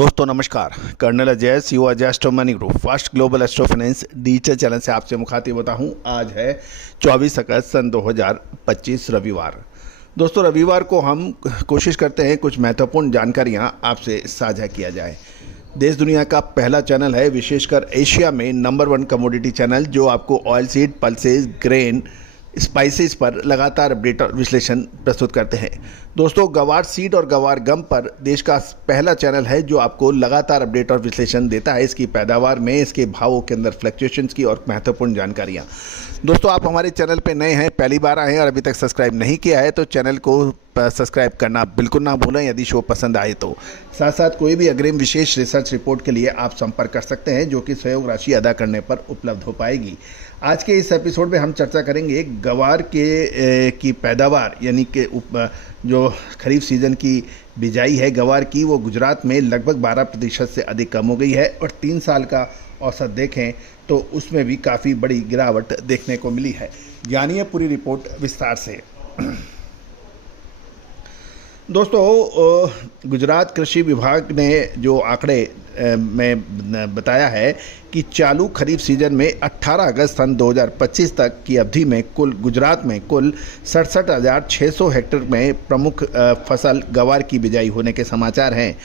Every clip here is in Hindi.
दोस्तों नमस्कार। Colonel Ajay CO Ajay astro money group first global astro finance digital channel से आपसे मुखातिब होता हूं। आज है 24 अगस्त सन 2025 रविवार। दोस्तों रविवार को हम कोशिश करते हैं कुछ महत्वपूर्ण जानकारियां आपसे साझा किया जाए। देश दुनिया का पहला चैनल है, विशेषकर एशिया में नंबर 1 कमोडिटी चैनल, जो आपको oil seed, pulses, grain, spices पर लगातार अपडेट और विश्लेषण प्रस्तुत करते हैं। दोस्तों गवार सीड और गवार गम पर देश का पहला चैनल है जो आपको लगातार अपडेट और विश्लेषण देता है, इसकी पैदावार में, इसके भावों के अंदर फ्लक्चुएशंस की और महत्वपूर्ण जानकारियां। दोस्तों आप हमारे चैनल पे नए हैं, पहली बार आए हैं और अभी तक सब्सक्राइब नहीं किया है तो चैनल को सब्सक्राइब करना बिल्कुल ना भूलें। यदि शो पसंद आए तो साथ साथ कोई भी अग्रिम विशेष रिसर्च रिपोर्ट के लिए आप संपर्क कर सकते हैं, जो कि सहयोग राशि अदा करने पर उपलब्ध हो पाएगी। आज के इस एपिसोड में हम चर्चा करेंगे गवार की पैदावार, यानी कि जो खरीफ सीजन की बिजाई है गवार की, वो गुजरात में लगभग 12% से अधिक कम हो गई है और 3 साल का औसत देखें तो उसमें भी काफ़ी बड़ी गिरावट देखने को मिली है। जानिए पूरी रिपोर्ट विस्तार से। दोस्तों गुजरात कृषि विभाग ने जो आंकड़े में बताया है कि चालू खरीफ सीजन में 18 अगस्त सन 2025 तक की अवधि में गुजरात में कुल 67,600 हेक्टेयर में प्रमुख फसल गवार की बिजाई होने के समाचार हैं,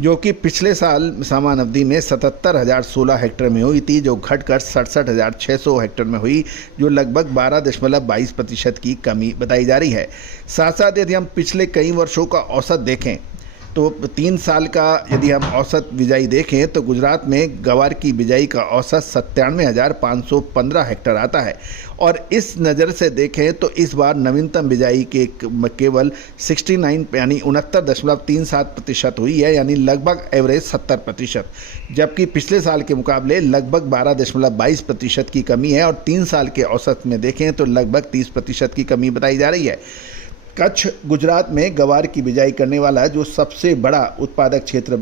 जो कि पिछले साल समान अवधि में 77,016 हेक्टेयर में हुई थी, जो घटकर 67,600 हेक्टेयर में हुई, जो लगभग 12.22% की कमी बताई जा रही है। साथ साथ यदि हम पिछले कई वर्षों का औसत देखें तो 3 साल का यदि हम औसत बिजाई देखें तो गुजरात में गवार की बिजाई का औसत 97,515 हेक्टेयर आता है। और इस नज़र से देखें तो इस बार नवीनतम बिजाई के केवल 69 यानी 69.37% हुई है, यानी लगभग एवरेज 70%, जबकि पिछले साल के मुकाबले लगभग 12.22% की कमी है और 3 साल के औसत में देखें तो लगभग 30% की कमी बताई जा रही है। कच्छ गुजरात में गवार की बिजाई करने वाला जो सबसे बड़ा उत्पादक क्षेत्र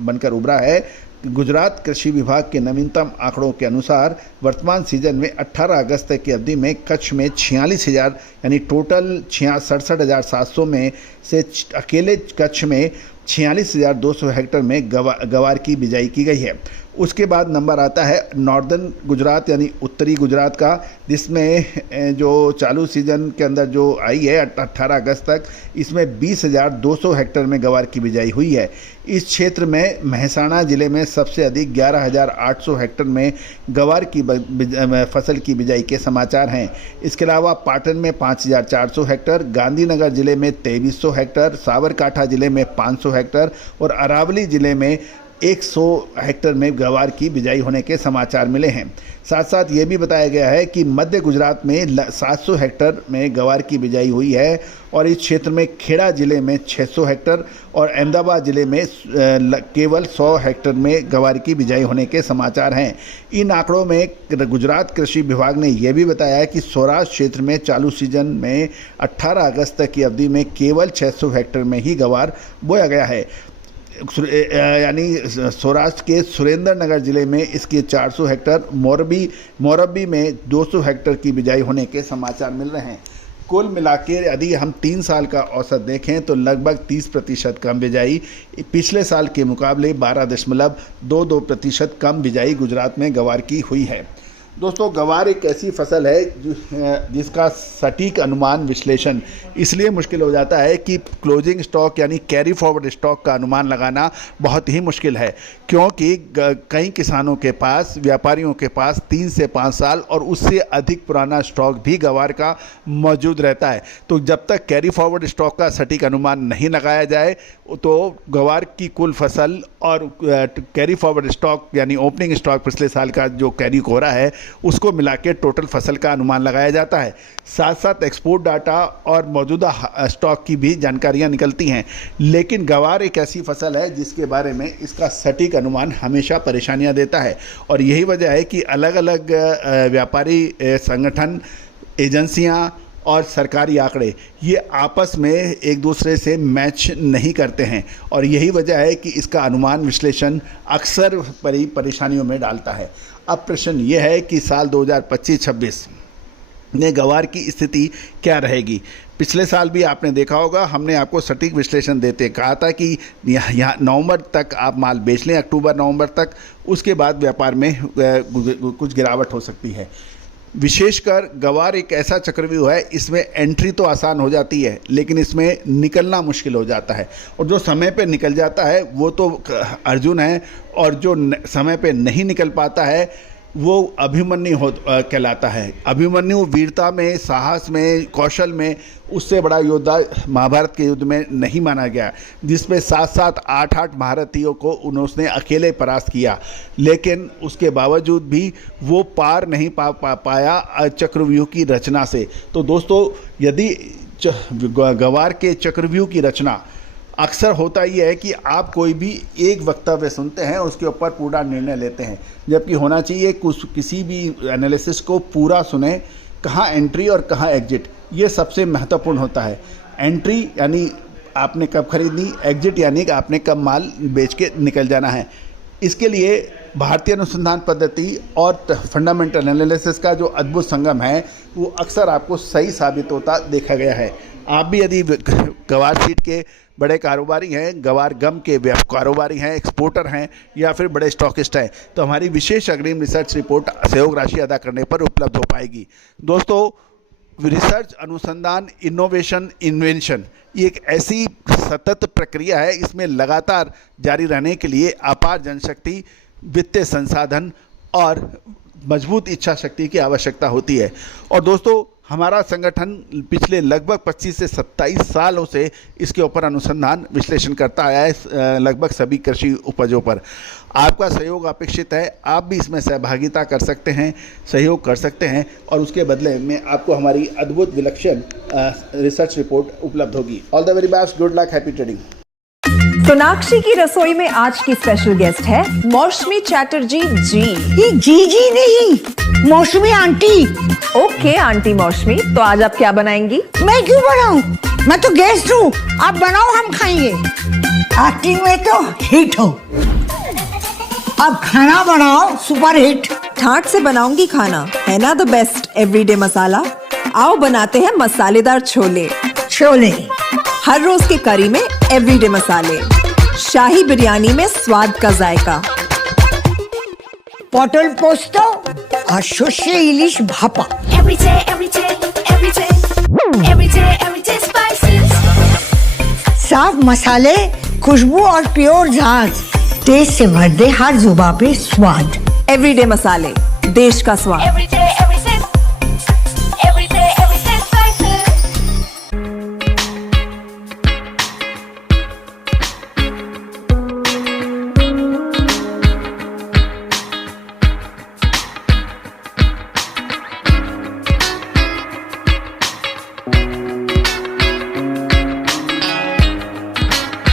बनकर उभरा है। गुजरात कृषि विभाग के नवीनतम आंकड़ों के अनुसार वर्तमान सीजन में 18 अगस्त तक की अवधि में कच्छ में 46,000 यानी टोटल 67,700 में से अकेले कच्छ में 46,200 हेक्टेयर में गवार की बिजाई की गई है। उसके बाद नंबर आता है नॉर्दर्न गुजरात यानी उत्तरी गुजरात का, जिसमें जो चालू सीजन के अंदर जो आई है 18 अगस्त तक, इसमें 20,200 हेक्टेयर में गवार की बिजाई हुई है। इस क्षेत्र में महसाणा जिले में सबसे अधिक 11,800 हेक्टेयर में गवार की फसल की बिजाई के समाचार हैं। इसके अलावा पाटन में 5,400 हेक्टेयर, गांधीनगर जिले में 2,300 हेक्टेयर, साबरकांठा जिले में 500 हेक्टेयर और अरावली जिले में 100 हेक्टेयर में गवार की बिजाई होने के समाचार मिले हैं। साथ साथ ये भी बताया गया है कि मध्य गुजरात में 700 हेक्टेयर में गवार की बिजाई हुई है और इस क्षेत्र में खेड़ा जिले में 600 हेक्टेयर और अहमदाबाद जिले में केवल 100 हेक्टेयर में गवार की बिजाई होने के समाचार हैं। इन आंकड़ों में गुजरात कृषि विभाग ने यह भी बताया है कि सौराष्ट्र क्षेत्र में चालू सीजन में 18 अगस्त तक की अवधि में केवल 600 हेक्टेयर में ही गवार बोया गया है, यानी सौराष्ट्र के सुरेंद्र नगर जिले में इसके 400 हेक्टेयर, मोरबी में 200 हेक्टेयर की बिजाई होने के समाचार मिल रहे हैं। कुल मिलाकर यदि हम 3 साल का औसत देखें तो लगभग 30% कम बिजाई, पिछले साल के मुकाबले 12.22% कम बिजाई गुजरात में गवार की हुई है। दोस्तों गवार एक ऐसी फसल है जिसका सटीक अनुमान विश्लेषण इसलिए मुश्किल हो जाता है कि क्लोजिंग स्टॉक यानी कैरी फॉरवर्ड स्टॉक का अनुमान लगाना बहुत ही मुश्किल है, क्योंकि कई किसानों के पास, व्यापारियों के पास 3 से 5 साल और उससे अधिक पुराना स्टॉक भी गवार का मौजूद रहता है। तो जब तक कैरी फॉरवर्ड स्टॉक का सटीक अनुमान नहीं लगाया जाए तो गवार की कुल फसल और कैरी फॉरवर्ड स्टॉक यानी ओपनिंग स्टॉक पिछले साल का जो कैरी हो रहा है उसको मिला के टोटल फसल का अनुमान लगाया जाता है। साथ साथ एक्सपोर्ट डाटा और मौजूदा स्टॉक की भी जानकारियां निकलती हैं, लेकिन गवार एक ऐसी फसल है जिसके बारे में इसका सटीक अनुमान हमेशा परेशानियां देता है और यही वजह है कि अलग अलग व्यापारी संगठन, एजेंसियां और सरकारी आंकड़े ये आपस में एक दूसरे से मैच नहीं करते हैं और यही वजह है कि इसका अनुमान विश्लेषण अक्सर परेशानियों में डालता है। अब प्रश्न ये है कि साल 2025-26 में गवार की स्थिति क्या रहेगी। पिछले साल भी आपने देखा होगा, हमने आपको सटीक विश्लेषण देते कहा था कि यहाँ नवंबर तक आप माल बेच लें, अक्टूबर नवंबर तक, उसके बाद व्यापार में कुछ गिरावट हो सकती है। विशेषकर गवार एक ऐसा चक्रव्यूह है, इसमें एंट्री तो आसान हो जाती है लेकिन इसमें निकलना मुश्किल हो जाता है, और जो समय पे निकल जाता है वो तो अर्जुन है, और जो समय पे नहीं निकल पाता है वो अभिमन्यु कहलाता है। अभिमन्यु वीरता में, साहस में, कौशल में उससे बड़ा योद्धा महाभारत के युद्ध में नहीं माना गया, जिसमें 7-7, 8-8 महारथियों को उन्होंने अकेले परास्त किया, लेकिन उसके बावजूद भी वो पार नहीं पाया चक्रव्यूह की रचना से। तो दोस्तों, यदि गवार के चक्रव्यूह की रचना, अक्सर होता ही है कि आप कोई भी एक वक्तव्य सुनते हैं, उसके ऊपर पूरा निर्णय लेते हैं, जबकि होना चाहिए किसी भी एनालिसिस को पूरा सुने, कहाँ एंट्री और कहाँ एग्जिट, ये सबसे महत्वपूर्ण होता है। एंट्री यानी आपने कब खरीदनी, एग्जिट यानी कि आपने कब माल बेच के निकल जाना है। इसके लिए भारतीय अनुसंधान पद्धति और फंडामेंटल एनालिसिस का जो अद्भुत संगम है वो अक्सर आपको सही साबित होता देखा गया है। आप भी यदि गवार सीट के बड़े कारोबारी हैं, गवार गम के कारोबारी हैं, एक्सपोर्टर हैं या फिर बड़े स्टॉकिस्ट हैं, तो हमारी विशेष अग्रिम रिसर्च रिपोर्ट सहयोग राशि अदा करने पर उपलब्ध हो पाएगी। दोस्तों, रिसर्च, अनुसंधान, इनोवेशन, इन्वेंशन, ये एक ऐसी सतत प्रक्रिया है, इसमें लगातार जारी रहने के लिए अपार जनशक्ति, वित्तीय संसाधन और मजबूत इच्छा शक्ति की आवश्यकता होती है। और दोस्तों, हमारा संगठन पिछले लगभग 25 से 27 सालों से इसके ऊपर अनुसंधान विश्लेषण करता आया है, लगभग सभी कृषि उपजों पर। आपका सहयोग अपेक्षित है, आप भी इसमें सहभागिता कर सकते हैं, सहयोग कर सकते हैं, और उसके बदले में आपको हमारी अद्भुत विलक्षण रिसर्च रिपोर्ट उपलब्ध होगी। All the very best, good luck, happy trading. Sonakshi की रसोई में आज की स्पेशल गेस्ट है मौसमी चैटर्जी जी। ये जी नहीं, मौसमी आंटी। ओके आंटी मौसमी, तो आज आप क्या बनाएंगी? मैं क्यों बनाऊं? मैं तो गेस्ट हूँ, आप बनाओ, हम खाएंगे। एक्टिंग में तो हिट हो, अब खाना बनाओ सुपर हिट। ठाट से बनाऊंगी खाना, है ना द बेस्ट एवरीडे मसाला। आओ बनाते हैं मसालेदार छोले। छोले हर रोज के करी में एवरीडे मसाले, शाही बिरयानी में स्वाद का जायका, पटल पोस्तो और शोषे इलिश भापा। साफ मसाले, खुशबू और प्योर झांझ, टेस्ट से भर दे हर जुबान पे स्वाद। एवरीडे मसाले, देश का स्वाद।